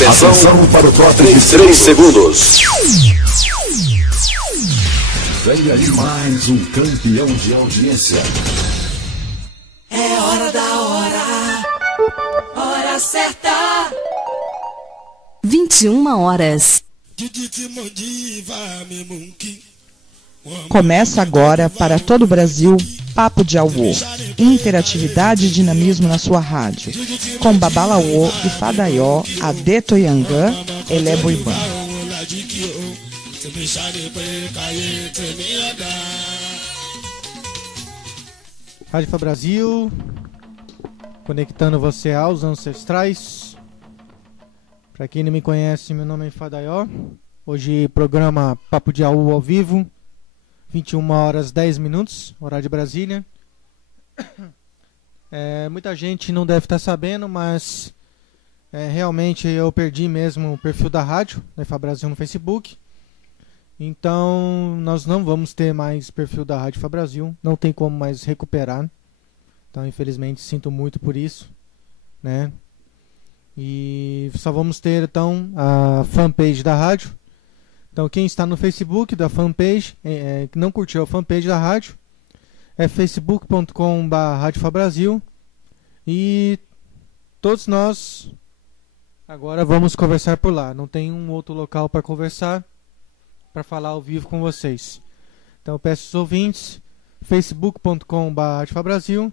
Atenção para o top de 3 segundos. Venha de mais um campeão de audiência. É hora da hora. Hora certa. 21 horas. Começa agora para todo o Brasil Papo de Auô, interatividade e dinamismo na sua rádio, com Babalaô e Fadaió, Adeto Yangã, Elé Buibã. Rádio Fá Brasil, conectando você aos ancestrais. Para quem não me conhece, meu nome é Fadaió. Hoje programa Papo de Auô ao vivo, 21 horas 10 minutos, horário de Brasília. Muita gente não deve estar sabendo, mas realmente eu perdi mesmo o perfil da rádio, da Fá Brasil no Facebook. Então nós não vamos ter mais perfil da Rádio Fá Brasil, não tem como mais recuperar. Então infelizmente sinto muito por isso, né? E só vamos ter então a fanpage da rádio. Então quem está no Facebook da fanpage, que não curtiu a fanpage da rádio, é facebook.com/radiofabrasil. E todos nós agora vamos conversar por lá. Não tem um outro local para conversar, para falar ao vivo com vocês. Então eu peço aos ouvintes, facebook.com/radiofabrasil,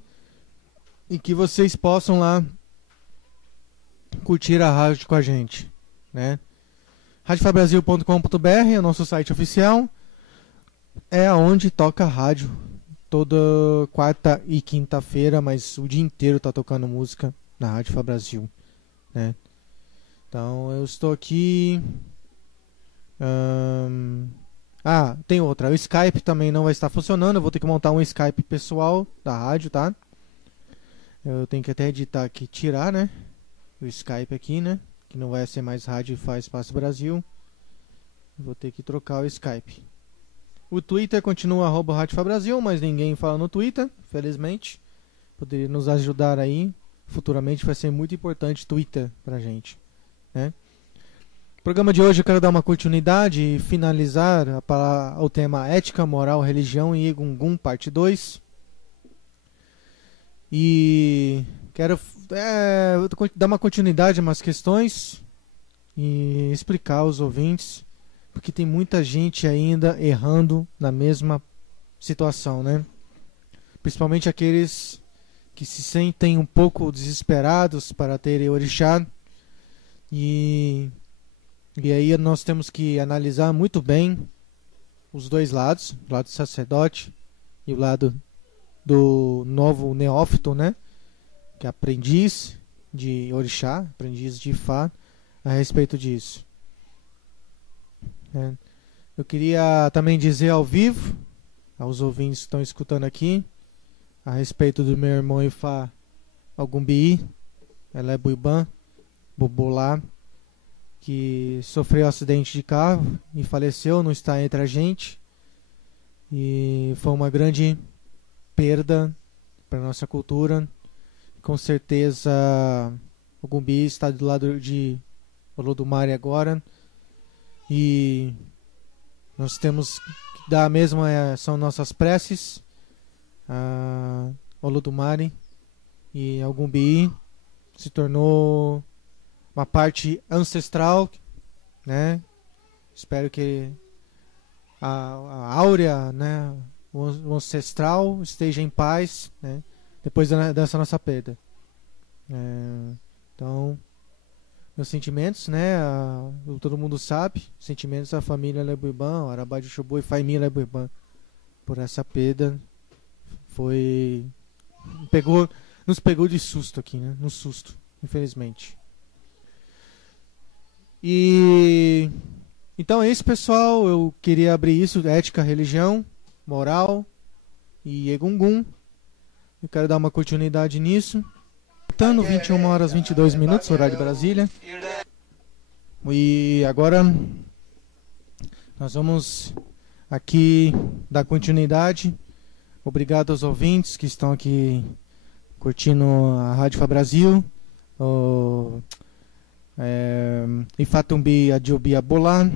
e que vocês possam lá curtir a rádio com a gente, né? radiofabrasil.com.br é o nosso site oficial, é onde toca a rádio toda quarta e quinta-feira, mas o dia inteiro tá tocando música na Rádio Fá Brasil, né? Então eu estou aqui. Tem outra, o Skype também não vai estar funcionando, eu vou ter que montar um Skype pessoal da rádio, tá? Eu tenho que até editar aqui, tirar, né, o Skype aqui, né, que não vai ser mais Rádio Fá Espaço Brasil. Vou ter que trocar o Skype. O Twitter continua @Rádio Fá Brasil, mas ninguém fala no Twitter, felizmente. Poderia nos ajudar aí, futuramente vai ser muito importante Twitter pra gente, né? No programa de hoje eu quero dar uma continuidade e finalizar o tema ética, moral, religião e Egungun, parte 2. E quero dar uma continuidade a umas questões e explicar aos ouvintes, porque tem muita gente ainda errando na mesma situação, né? Principalmente aqueles que se sentem um pouco desesperados para terem orixá. E aí nós temos que analisar muito bem os dois lados, o lado do sacerdote e o lado do novo neófito, né? Que é aprendiz de orixá, aprendiz de Fá, a respeito disso. Eu queria também dizer ao vivo, aos ouvintes que estão escutando aqui, a respeito do meu irmão Ifá Algumbií, Elé Buibã, Bobolá, que sofreu um acidente de carro e faleceu, não está entre a gente. E foi uma grande perda para a nossa cultura. Com certeza o Gumbi está do lado de Olodumare agora. E nós temos que dar mesmo, são nossas preces a Olodumare. E o Gumbi se tornou uma parte ancestral, né? Espero que a áurea, né, o ancestral esteja em paz, né, depois dessa nossa perda. Então, meus sentimentos, né, todo mundo sabe, sentimentos da família Elé Buibã, Arabá de Xubu e Faimia Elé Buibã, por essa perda. Nos pegou de susto aqui, né, no susto, infelizmente. E então é isso, pessoal. Eu queria abrir isso, ética, religião, moral e Egungun. Eu quero dar uma continuidade nisso. Voltando, 21 horas 22 minutos, horário de Brasília. E agora nós vamos aqui dar continuidade. Obrigado aos ouvintes que estão aqui curtindo a Rádio Fá Brasil. Ifatumbi Adiobi Abolá,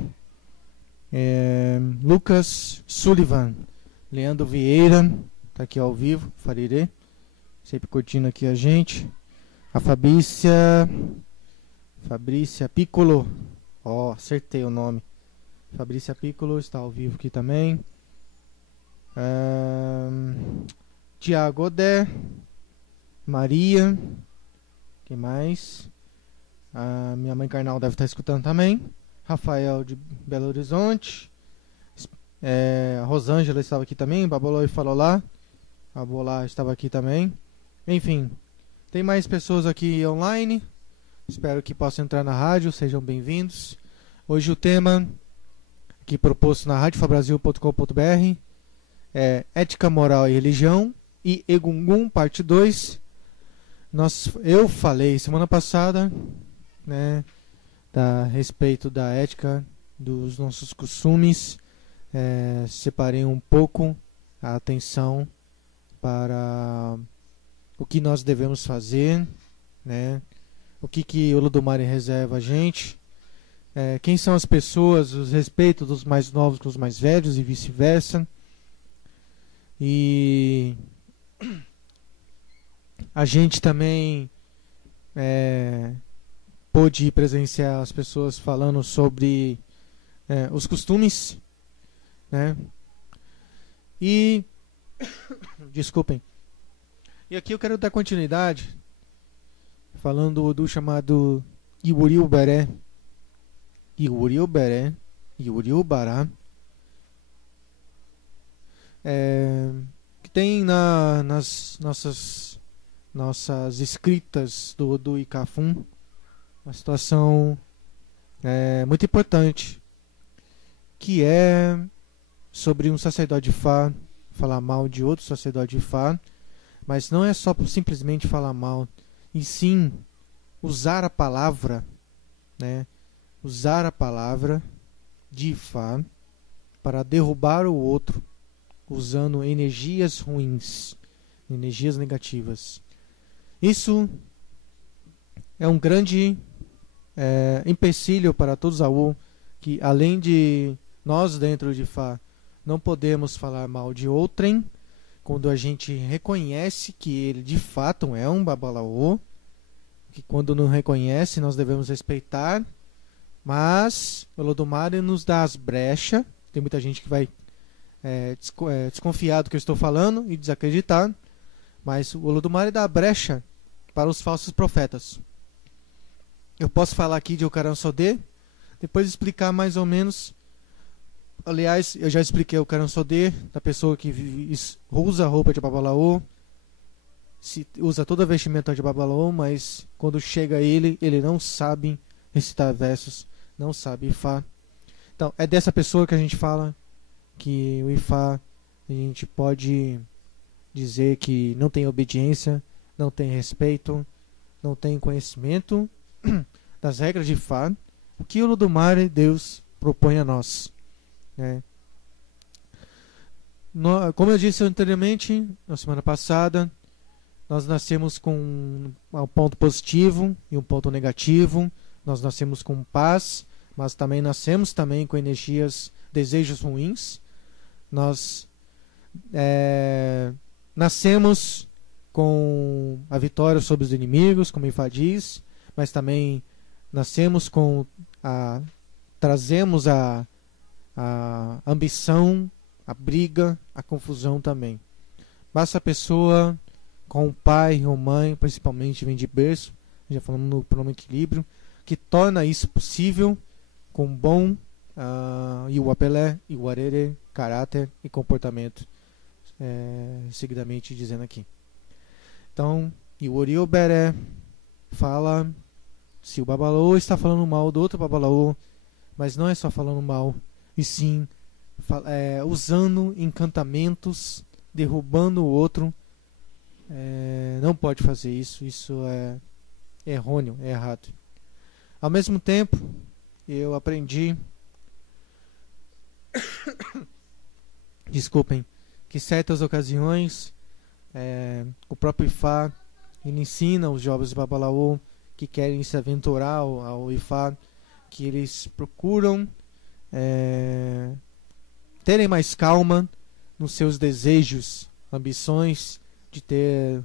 Lucas Sullivan, Leandro Vieira, tá aqui ao vivo, Farirê, sempre curtindo aqui a gente. A Fabrícia Piccolo, acertei o nome. Fabrícia Piccolo está ao vivo aqui também. Tiago Odé, Maria, quem mais? A minha mãe carnal deve estar escutando também. Rafael de Belo Horizonte. A Rosângela estava aqui também. Babolô e Falolá. A Bolá estava aqui também. Enfim, tem mais pessoas aqui online. Espero que possam entrar na rádio. Sejam bem-vindos. Hoje o tema aqui proposto na radiofabrasil.com.br é Ética, Moral e Religião e Egungun, parte 2. Eu falei semana passada, né, a respeito da ética, dos nossos costumes. Separei um pouco a atenção para o que nós devemos fazer, né, o que o Olodumare reserva a gente, quem são as pessoas, os respeitos dos mais novos com os mais velhos e vice-versa. E a gente também pôde presenciar as pessoas falando sobre os costumes, né? E desculpem. E aqui eu quero dar continuidade falando do chamado Iwuriubaré, Iwuriubará, que tem nas nossas escritas do Icafum uma situação muito importante, que é sobre um sacerdote de Fá falar mal de outro sacerdote de Fá, mas não é só simplesmente falar mal, e sim usar a palavra, né, usar a palavra de Fá para derrubar o outro, usando energias ruins, energias negativas. Isso é um grande empecilho para todos AU, que além de nós dentro de Fá não podemos falar mal de outrem, quando a gente reconhece que ele de fato é um babalaô, que quando não reconhece nós devemos respeitar, mas o Olodumare nos dá as brechas. Tem muita gente que vai desconfiar do que eu estou falando e desacreditar, mas o Olodumare dá a brecha para os falsos profetas. Eu posso falar aqui de Okaran Sodê, depois explicar mais ou menos. Aliás, eu já expliquei o Okaran Sodê, da pessoa que usa roupa de babalaô, usa toda a vestimenta de babalaô, mas quando chega ele não sabe recitar versos, não sabe Ifá. Então, é dessa pessoa que a gente fala que o Ifá, a gente pode dizer que não tem obediência, não tem respeito, não tem conhecimento das regras de Ifá, o que o Olodumare, Deus, propõe a nós, né? Como eu disse anteriormente, na semana passada, nós nascemos com um ponto positivo e um ponto negativo. Nós nascemos com paz, mas também nascemos também com energias, desejos ruins. Nós nascemos com a vitória sobre os inimigos, como Ifá diz, mas também nascemos com trazemos a ambição, a briga, a confusão também. Basta a pessoa com o pai ou mãe, principalmente vem de berço, já falamos no pronome equilíbrio, que torna isso possível com bom Iwapelé, Iwarere, caráter e comportamento, seguidamente dizendo aqui. Então, Iwuriuberé fala se o babalaô está falando mal do outro babalaô, mas não é só falando mal, e sim usando encantamentos, derrubando o outro. Não pode fazer isso, isso é errôneo, é errado. Ao mesmo tempo, eu aprendi desculpem, que certas ocasiões o próprio Ifá ele ensina os jovens babalaô que querem se aventurar ao Ifá, que eles procuram terem mais calma nos seus desejos, ambições de ter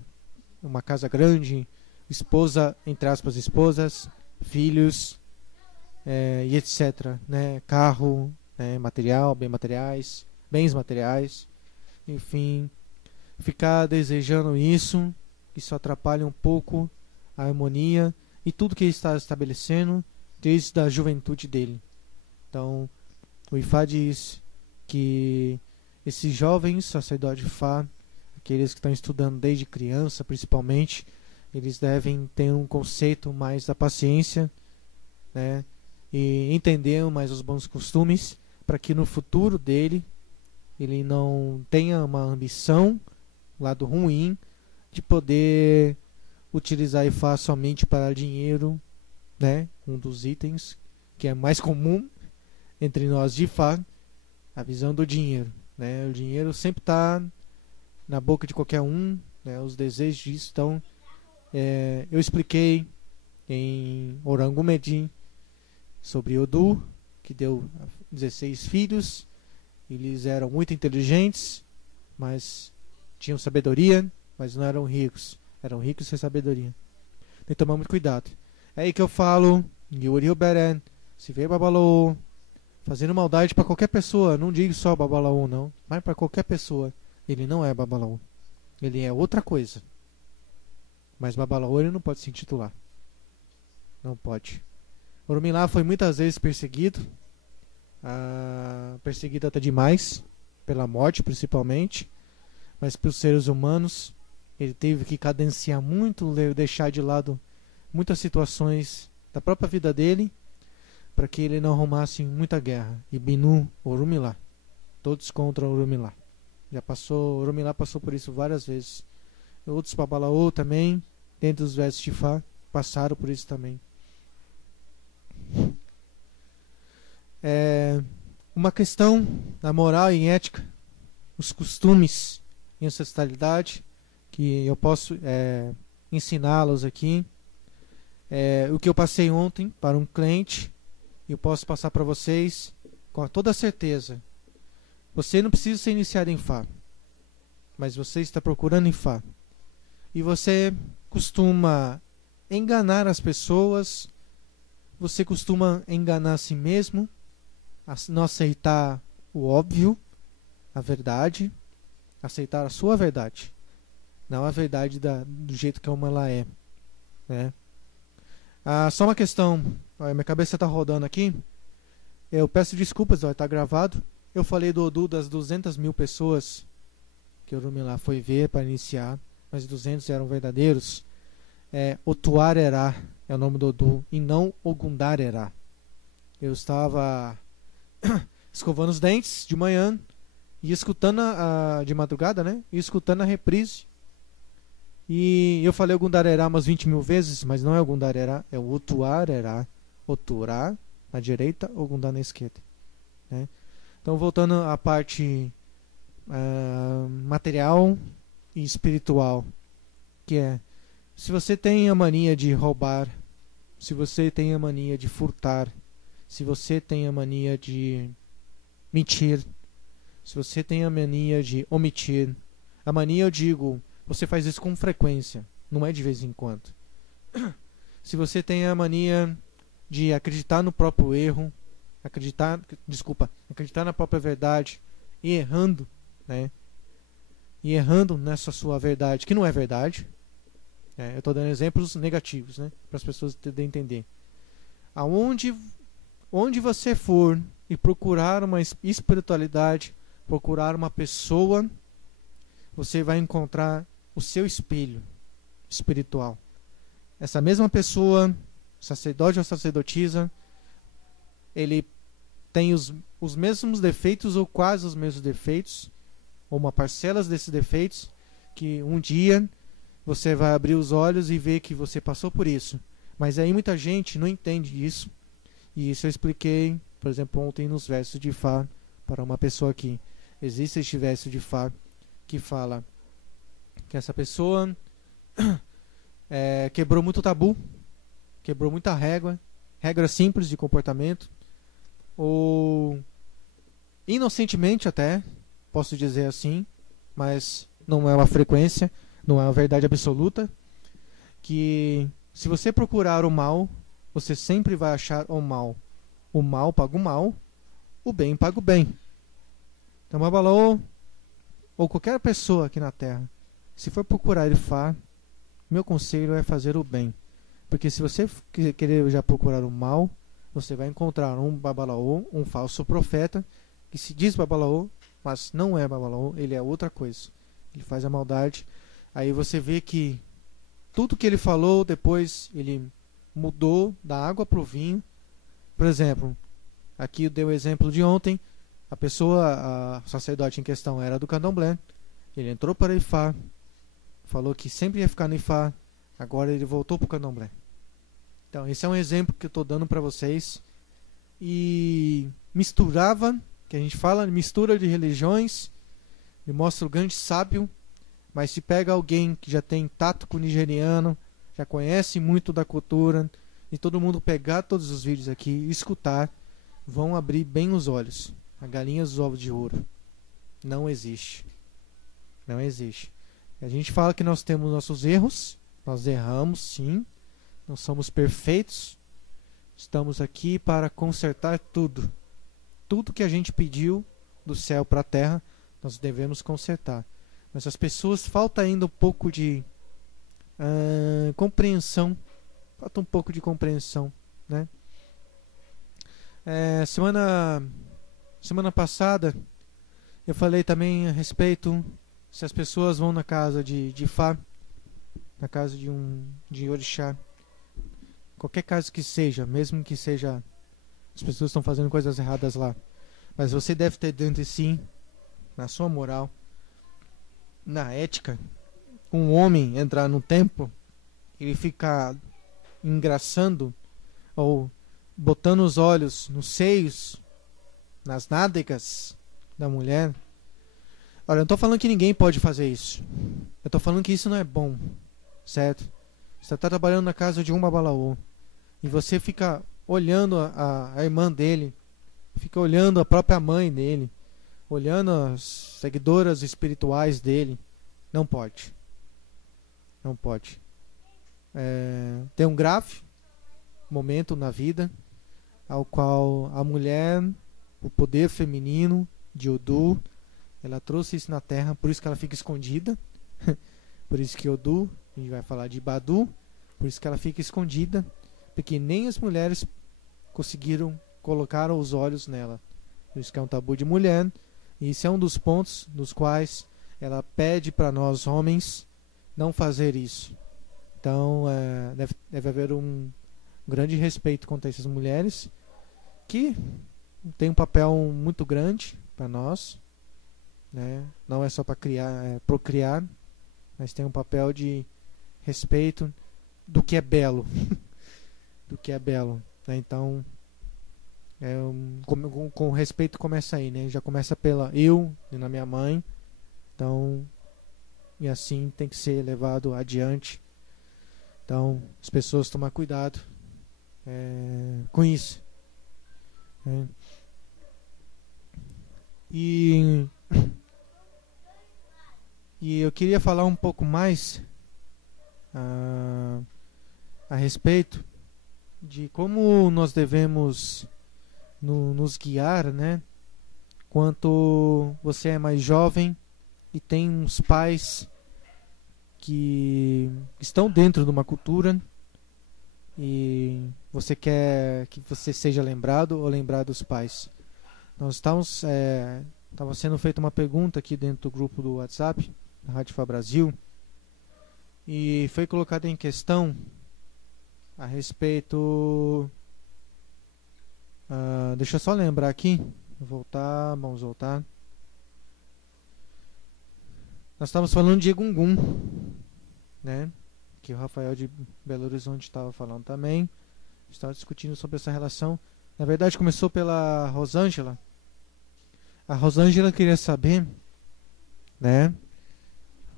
uma casa grande, esposa, entre aspas, esposas, filhos, e etc, né? Carro, material, bens materiais, enfim, ficar desejando isso atrapalha um pouco a harmonia e tudo que ele está estabelecendo desde a juventude dele. Então, o Ifá diz que esses jovens sacerdotes Ifá, aqueles que estão estudando desde criança principalmente, eles devem ter um conceito mais da paciência, né? E entender mais os bons costumes, para que no futuro dele ele não tenha uma ambição, lado ruim, de poder utilizar Ifá somente para dinheiro, né? Um dos itens que é mais comum entre nós de Ifá, a visão do dinheiro, né? O dinheiro sempre está na boca de qualquer um, né? Os desejos disso. Então, eu expliquei em Orango Medim sobre Odu, que deu 16 filhos. Eles eram muito inteligentes, mas tinham sabedoria, mas não eram ricos. Eram ricos sem sabedoria. Tem que tomar muito cuidado. É aí que eu falo, Yuri Uberen, se vê Babalaô fazendo maldade para qualquer pessoa, não digo só Babalaô não, mas para qualquer pessoa, ele não é Babalaô. Ele é outra coisa. Mas Babalaô ele não pode se intitular. Não pode. Orumilá foi muitas vezes perseguido, perseguido até demais, pela morte principalmente, mas pelos seres humanos, ele teve que cadenciar muito, deixar de lado muitas situações da própria vida dele, para que ele não arrumasse muita guerra. E Binu, Orumilá, todos contra Orumilá. Orumilá passou por isso várias vezes. Outros Babalaô também, dentro dos versos de Ifá, passaram por isso também. Uma questão da moral e ética, os costumes e ancestralidade, que eu posso ensiná-los aqui. O que eu passei ontem para um cliente, eu posso passar para vocês com toda certeza. Você não precisa ser iniciado em Fá, mas você está procurando em Fá. E você costuma enganar as pessoas, você costuma enganar a si mesmo, não aceitar o óbvio, a verdade, aceitar a sua verdade, não a verdade do jeito que ela é, né? Só uma questão, minha cabeça está rodando aqui, eu peço desculpas, está gravado. Eu falei do Odu das 200 mil pessoas que o Orumilá foi ver para iniciar, mas 200 eram verdadeiros. Otuarerá é o nome do Odu e não Ogundarerá. Eu estava escovando os dentes de manhã e escutando de madrugada, né? E escutando a reprise. E eu falei Ogundarerá umas 20 mil vezes, mas não é Ogundarerá, é o Otuarerá. Oturá na direita, Ogundá na esquerda, né? Então, voltando à parte material e espiritual, que é, se você tem a mania de roubar, se você tem a mania de furtar, se você tem a mania de mentir, se você tem a mania de omitir, a mania, eu digo, você faz isso com frequência, não é de vez em quando. Se você tem a mania de acreditar no próprio erro, acreditar na própria verdade e errando, né? E errando nessa sua verdade, que não é verdade. Eu estou dando exemplos negativos, né? Para as pessoas poderem entender. Onde você for e procurar uma espiritualidade, procurar uma pessoa, você vai encontrar o seu espelho espiritual. Essa mesma pessoa, sacerdote ou sacerdotisa, ele tem os mesmos defeitos ou quase os mesmos defeitos, ou uma parcela desses defeitos, que um dia você vai abrir os olhos e ver que você passou por isso. Mas aí muita gente não entende isso. E isso eu expliquei, por exemplo, ontem nos versos de Fá, para uma pessoa aqui. Existe este verso de Fá que fala que essa pessoa quebrou muito tabu, quebrou muita regra simples de comportamento, ou inocentemente até, posso dizer assim, mas não é uma frequência, não é uma verdade absoluta, que se você procurar o mal, você sempre vai achar o mal. O mal paga o mal, o bem paga o bem. Então Babalaô, ou qualquer pessoa aqui na Terra, se for procurar Ifá, meu conselho é fazer o bem. Porque se você querer já procurar o mal, você vai encontrar um Babalaô, um falso profeta, que se diz Babalaô, mas não é Babalaô, ele é outra coisa. Ele faz a maldade. Aí você vê que tudo que ele falou, depois ele mudou da água para o vinho. Por exemplo, aqui eu dei o exemplo de ontem, a pessoa, a sacerdote em questão era do Candomblé, ele entrou para Ifá, falou que sempre ia ficar no Ifá, agora ele voltou para o Candomblé. Então esse é um exemplo que eu estou dando para vocês. E misturava, que a gente fala, mistura de religiões, e mostra o grande sábio, mas se pega alguém que já tem tato com o nigeriano, já conhece muito da cultura, e todo mundo pegar todos os vídeos aqui e escutar, vão abrir bem os olhos. A galinha dos ovos de ouro não existe. Não existe. A gente fala que nós temos nossos erros, nós erramos sim, não somos perfeitos, estamos aqui para consertar tudo. Tudo que a gente pediu do céu para a terra, nós devemos consertar. Mas as pessoas, falta ainda um pouco de compreensão. Falta um pouco de compreensão, né? Semana passada eu falei também a respeito se as pessoas vão na casa de Ifá, na casa de orixá, qualquer casa que seja, mesmo que seja as pessoas estão fazendo coisas erradas lá, mas você deve ter dentro de si, na sua moral, na ética, um homem entrar no templo e ficar engraçando ou botando os olhos nos seios, nas nádegas da mulher. Olha, eu não estou falando que ninguém pode fazer isso. Eu estou falando que isso não é bom, certo? Você está trabalhando na casa de um Babalaô e você fica olhando a irmã dele, fica olhando a própria mãe dele, olhando as seguidoras espirituais dele. Não pode. Não pode. Tem um grave momento na vida ao qual a mulher, o poder feminino de Odu, ela trouxe isso na terra, por isso que ela fica escondida. Por isso que Odu, a gente vai falar de Badu, por isso que ela fica escondida, porque nem as mulheres conseguiram colocar os olhos nela. Por isso que é um tabu de mulher, e isso é um dos pontos dos quais ela pede para nós homens não fazer isso. Então deve haver um grande respeito contra essas mulheres que tem um papel muito grande para nós, né? Não é só para procriar, mas tem um papel de respeito do que é belo. Do que é belo, né? Então com respeito começa aí, né? Já começa pela eu e na minha mãe. Então, e assim tem que ser levado adiante. Então, as pessoas tomar cuidado com isso. E eu queria falar um pouco mais a respeito de como nós devemos nos guiar, né? Quanto você é mais jovem e tem uns pais que estão dentro de uma cultura e você quer que você seja lembrado ou lembrar dos pais. Nós estava sendo feita uma pergunta aqui dentro do grupo do WhatsApp da Rádio Fá Brasil e foi colocada em questão a respeito, deixa eu só lembrar aqui, vamos voltar. Nós estávamos falando de Egungun, né? Que o Rafael de Belo Horizonte estava falando também. Estava discutindo sobre essa relação. Na verdade começou pela Rosângela. A Rosângela queria saber, né?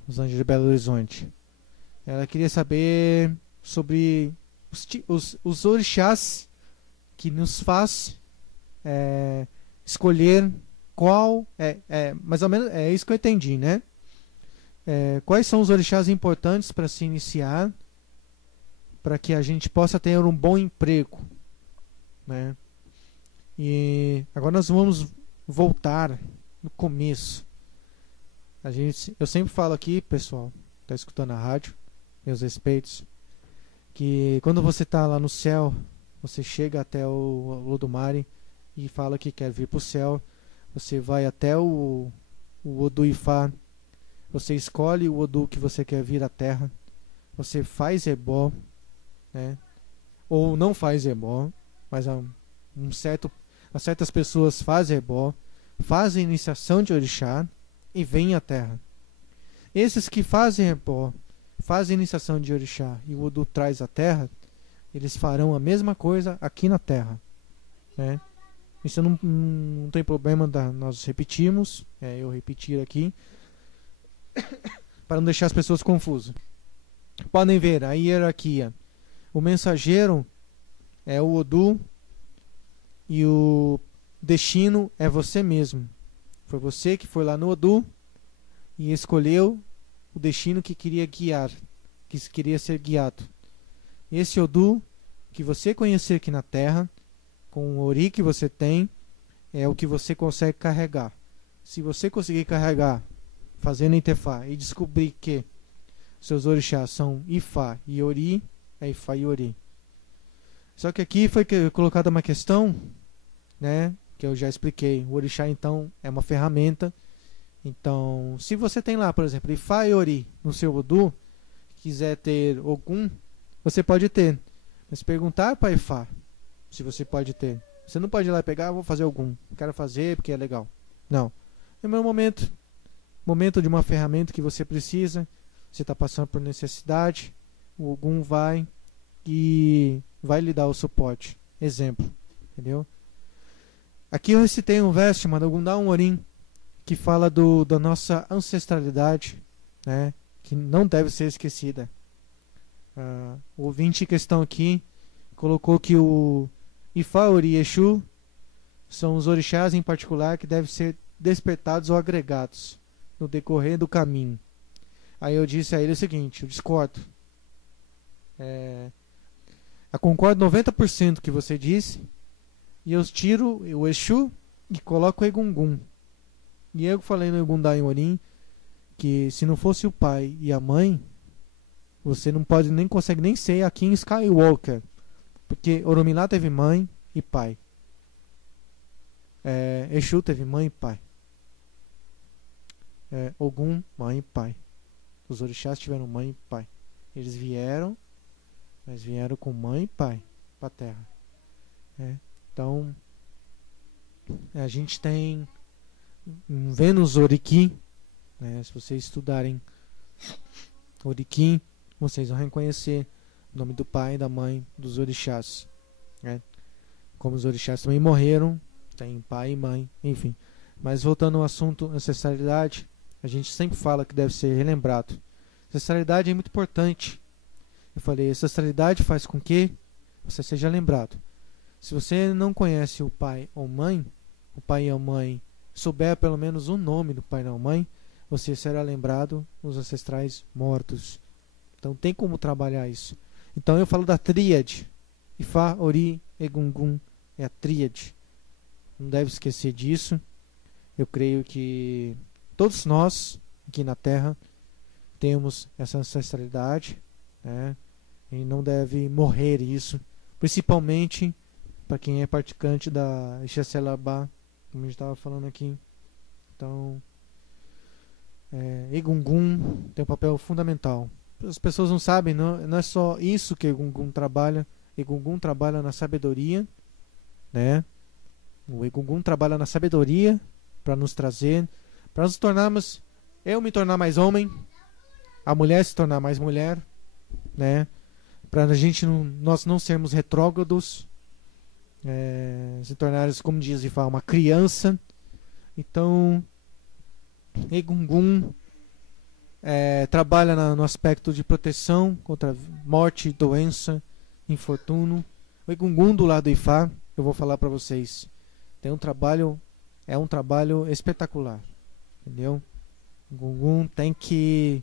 Rosângela de Belo Horizonte. Ela queria saber sobre os orixás que nos faz escolher qual mais ou menos é isso que eu entendi, né? Quais são os orixás importantes para se iniciar, para que a gente possa ter um bom emprego, né? E agora nós vamos voltar no começo. Eu sempre falo aqui, pessoal, está escutando a rádio, meus respeitos, que quando você está lá no céu, você chega até o Olodumare e fala que quer vir para o céu, você vai até o Odu Ifá, você escolhe o Odu que você quer vir à terra, você faz ebó, né? Ou não faz ebó, mas certas pessoas fazem ebó, fazem iniciação de orixá e vêm à terra. Esses que fazem ebó, fazem iniciação de orixá e o Odu traz à terra, eles farão a mesma coisa aqui na terra, né? Isso não tem problema, nós repetimos, eu repetir aqui, para não deixar as pessoas confusas. Podem ver a hierarquia. O mensageiro é o Odu e o destino é você mesmo. Foi você que foi lá no Odu e escolheu o destino que queria guiar, que queria ser guiado. Esse Odu que você conhecer aqui na Terra, com o Ori que você tem, é o que você consegue carregar. Se você conseguir carregar fazendo Intefá e descobrir que seus orixás são Ifá e Ori, é Ifá e Ori. Só que aqui foi colocada uma questão, né, que eu já expliquei. O orixá então é uma ferramenta. Então, se você tem lá, por exemplo, Ifá e Ori no seu Odu, quiser ter Ogum, você pode ter. Mas perguntar para Ifá se você pode ter. Você não pode ir lá e pegar, vou fazer Ogum, quero fazer porque é legal. Não. É o meu momento de uma ferramenta que você precisa, você está passando por necessidade, o Ogum vai e vai lhe dar o suporte. Exemplo, entendeu? Aqui eu recitei um verso chamado Ogundá Orim, que fala da nossa ancestralidade, né, que não deve ser esquecida. O ouvinte em questão aqui colocou que o Ifá, Ori e Exu são os orixás em particular que devem ser despertados ou agregados no decorrer do caminho. Aí eu disse a ele o seguinte: eu discordo. Eu concordo 90% que você disse, e eu tiro o Exu e coloco o Egungun. E eu falei no Ogundá Orim que se não fosse o pai e a mãe, você não pode nem consegue nem ser aqui em Skywalker, porque Oromilá teve mãe e pai, Exu teve mãe e pai, Ogum mãe e pai, os orixás tiveram mãe e pai. Eles vieram, mas vieram com mãe e pai para a terra. Então a gente tem um Vênus Oriki, né? Se vocês estudarem Oriki, vocês vão reconhecer o nome do pai e da mãe dos orixás, né? Como os orixás também morreram, tem pai e mãe, enfim. Mas voltando ao assunto ancestralidade, a gente sempre fala que deve ser relembrado. Ancestralidade é muito importante. Eu falei, ancestralidade faz com que você seja lembrado. Se você não conhece o pai ou mãe, o pai e a mãe, souber pelo menos o nome do pai e da mãe, você será lembrado nos ancestrais mortos. Então tem como trabalhar isso. Então eu falo da tríade. Ifá, Ori, Egungun é a tríade. Não deve esquecer disso. Eu creio que todos nós aqui na Terra temos essa ancestralidade, né? E não deve morrer isso, principalmente para quem é praticante da Ixacelabá, como a gente estava falando aqui. Então, Egungun tem um papel fundamental. As pessoas não sabem, não é só isso que Egungun trabalha. Egungun trabalha na sabedoria, né? O Egungun trabalha na sabedoria para nos trazer, para nos tornarmos, eu me tornar mais homem, a mulher se tornar mais mulher, né? Para a gente nós não sermos retrógrados, se tornarmos, como diz Ifá, uma criança. Então Egungun trabalha no aspecto de proteção contra morte, doença, infortúnio. O Egungun do lado do Ifá, eu vou falar para vocês, é um trabalho espetacular, entendeu? O Egungun tem que,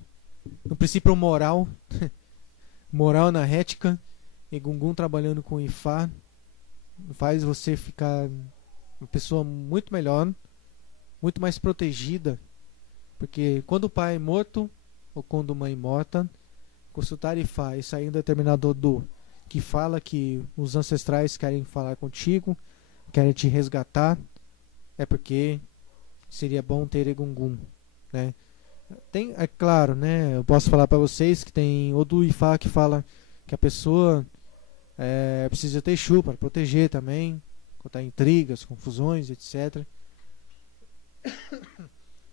no princípio moral, moral na ética, Egungun trabalhando com Ifá faz você ficar uma pessoa muito melhor, muito mais protegida, porque quando o pai é morto ou quando a mãe é morta, consultar Ifá e sair um determinado Odu que fala que os ancestrais querem falar contigo, querem te resgatar, é porque seria bom ter Egungun, né? Tem, é claro, né? Eu posso falar para vocês que tem Odu Ifá que fala que a pessoa precisa ter Exu para proteger também, contar intrigas, confusões, etc.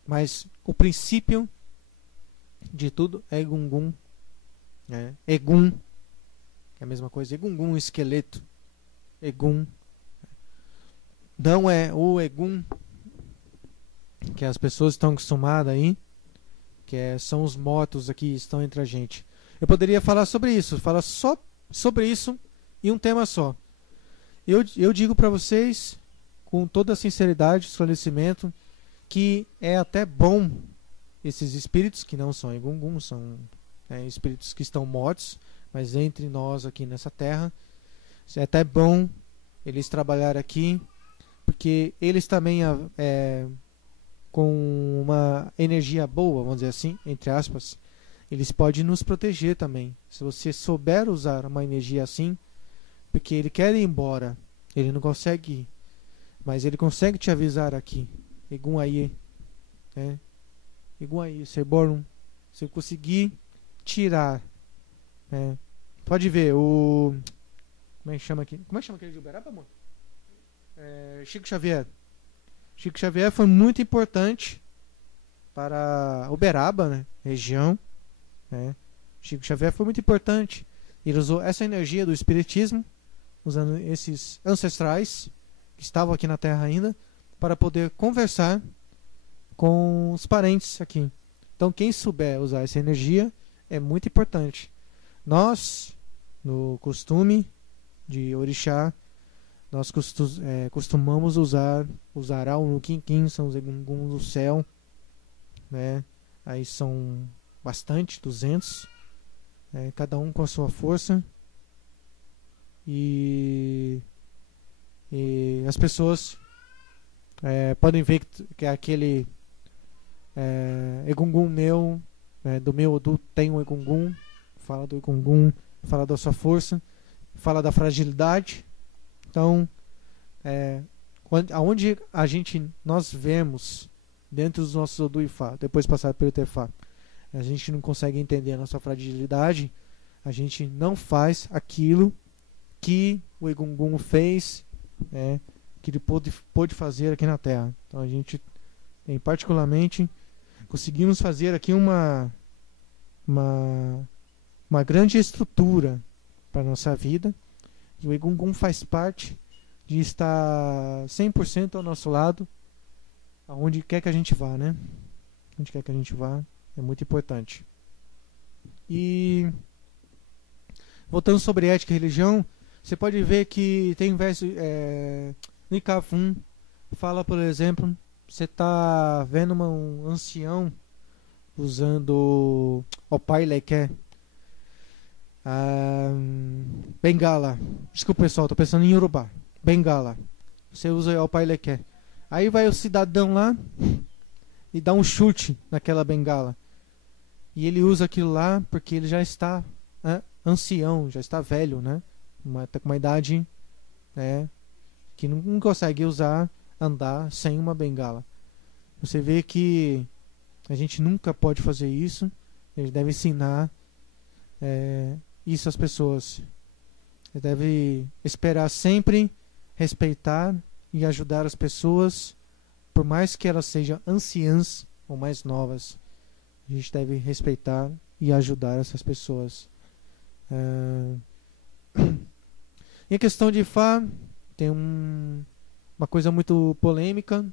Mas o princípio de tudo é Egungun, né? Egum, que é a mesma coisa. Egungun, esqueleto. Egum. Não é o Egum que as pessoas estão acostumadas aí, que são os mortos aqui que estão entre a gente. Eu poderia falar sobre isso, falar só sobre isso e um tema só. Eu digo para vocês, com toda a sinceridade, esclarecimento, que é até bom esses espíritos, que não são Egungun, são espíritos que estão mortos, mas entre nós aqui nessa terra, é até bom eles trabalhar aqui, porque eles também com uma energia boa, vamos dizer assim, entre aspas, eles podem nos proteger também. Se você souber usar uma energia assim, porque ele quer ir embora, ele não consegue ir, mas ele consegue te avisar aqui. Egum aí, né? Egum aí, Serborum, se eu conseguir tirar, né? Pode ver o, como é que chama aqui? Como é que chama aquele de Uberaba, amor? Chico Xavier. Chico Xavier foi muito importante para Uberaba, né? Região, né? Chico Xavier foi muito importante. Ele usou essa energia do espiritismo, usando esses ancestrais que estavam aqui na Terra ainda, para poder conversar com os parentes aqui. Então, quem souber usar essa energia é muito importante. Nós, no costume de Orixá, nós costumamos usar o Quinquim, são os Egungun do céu, né? Aí são bastante, 200, cada um com a sua força. E as pessoas podem ver que aquele Egungun meu, do meu Odu, tem um Egungun, fala do Egungun, fala da sua força, fala da fragilidade. Então, aonde nós vemos dentro dos nossos Odu Ifá, depois de passar pelo Tefá, a gente não consegue entender a nossa fragilidade, a gente não faz aquilo que o Egungun fez, que ele pôde fazer aqui na Terra. Então a gente particularmente conseguimos fazer aqui uma grande estrutura para a nossa vida, e o Egungun faz parte de estar 100% ao nosso lado, aonde quer que a gente vá, né? Onde quer que a gente vá, é muito importante. E voltando sobre ética e religião, você pode ver que tem verso no Ikavum, fala, por exemplo, você está vendo um ancião usando o pai leque, bengala. Desculpa, pessoal, estou pensando em Yorubá. Bengala. Você usa o pai leque. Aí vai o cidadão lá e dá um chute naquela bengala. E ele usa aquilo lá porque ele já está ancião, já está velho, né? Está com uma idade, que não consegue andar sem uma bengala. Você vê que a gente nunca pode fazer isso. A gente deve ensinar isso às pessoas. Você deve esperar sempre, respeitar e ajudar as pessoas, por mais que elas sejam anciãs ou mais novas. A gente deve respeitar e ajudar essas pessoas. E a questão de Ifá tem uma coisa muito polêmica.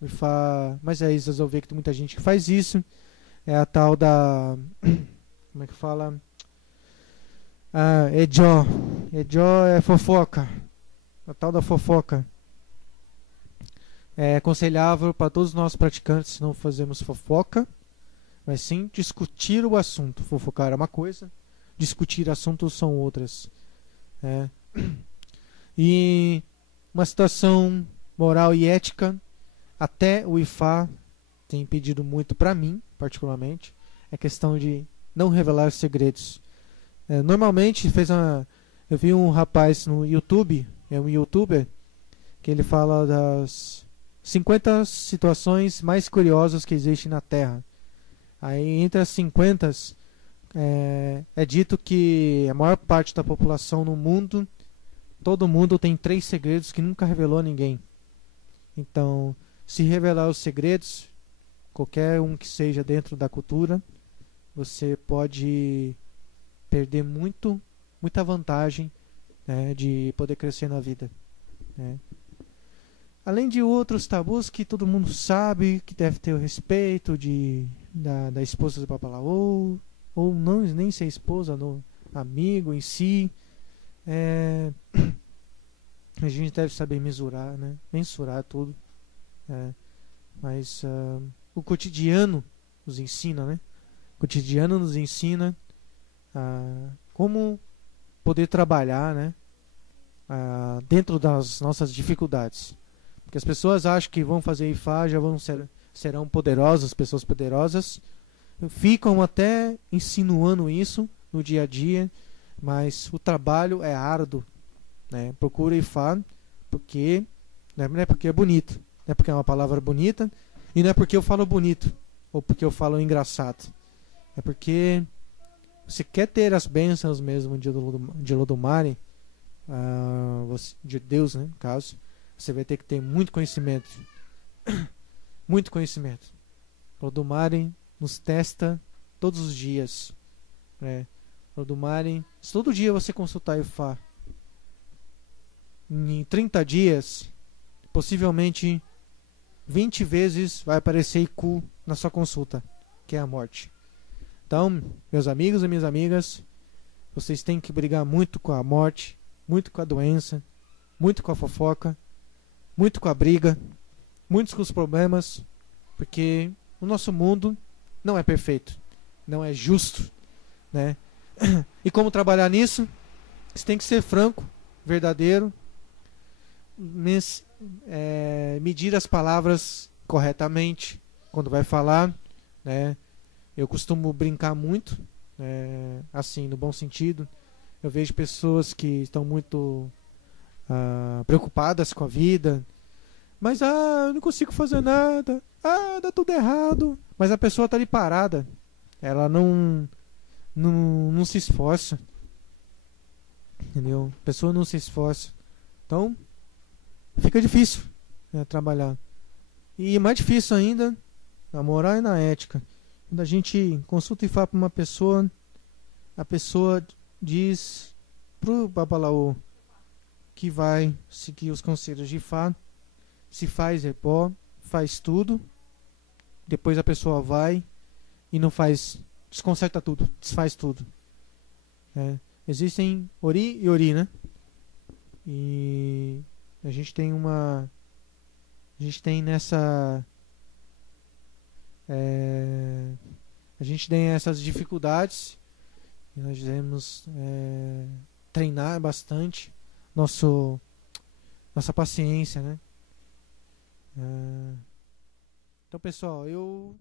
Ifá, mas aí vocês vão ver que tem muita gente que faz isso. É a tal da... como é que fala? Ejó. Ejó é fofoca. A tal da fofoca. É aconselhável para todos nós praticantes não fazermos fofoca, mas sim discutir o assunto. Fofocar é uma coisa, discutir assuntos são outras. E uma situação moral e ética, até o IFA tem pedido muito para mim, particularmente, é questão de não revelar segredos. Normalmente eu vi um rapaz no YouTube, é um youtuber, que ele fala das 50 situações mais curiosas que existem na Terra. Aí entre as 50 é dito que a maior parte da população no mundo, todo mundo tem 3 segredos que nunca revelou a ninguém. Então, se revelar os segredos, qualquer um que seja dentro da cultura, você pode perder muita vantagem, né, de poder crescer na vida, né. Além de outros tabus que todo mundo sabe, que deve ter o respeito da esposa do Babalaô, ou não, nem ser esposa, no amigo em si, a gente deve saber mensurar, né? Mensurar tudo. Mas o cotidiano nos ensina, né? O cotidiano nos ensina como poder trabalhar, né? Dentro das nossas dificuldades. Porque as pessoas acham que vão fazer IFA, já serão poderosas, pessoas poderosas. Ficam até insinuando isso no dia a dia, mas o trabalho é árduo, né? Procura IFA porque não é porque é bonito, não é porque é uma palavra bonita, e não é porque eu falo bonito ou porque eu falo engraçado. É porque você quer ter as bênçãos mesmo de Olodumare, de Deus, né, no caso, você vai ter que ter muito conhecimento. Muito conhecimento. Olodumare nos testa todos os dias, né? Olodumare, se todo dia você consultar IFA, em 30 dias, possivelmente 20 vezes vai aparecer IQ na sua consulta, que é a morte. Então, meus amigos e minhas amigas, vocês têm que brigar muito com a morte, muito com a doença, muito com a fofoca, muito com a briga, muitos com os problemas, porque o nosso mundo não é perfeito, não é justo, né? E como trabalhar nisso? Você tem que ser franco, verdadeiro, medir as palavras corretamente quando vai falar, né? Eu costumo brincar muito, assim, no bom sentido. Eu vejo pessoas que estão muito preocupadas com a vida, mas eu não consigo fazer nada, dá tudo errado. Mas a pessoa está ali parada, ela não se esforça, entendeu? A pessoa não se esforça, então fica difícil, né, trabalhar. E mais difícil ainda na moral e na ética. Quando a gente consulta e fala para uma pessoa, a pessoa diz pro Babalaô que vai seguir os conselhos de Ifá, se faz epó, faz tudo, depois a pessoa vai e não faz, desconcerta tudo, desfaz tudo. Existem Ori e Ori, né? E a gente tem a gente tem essas dificuldades e nós devemos treinar bastante nossa paciência, né? Então, pessoal, eu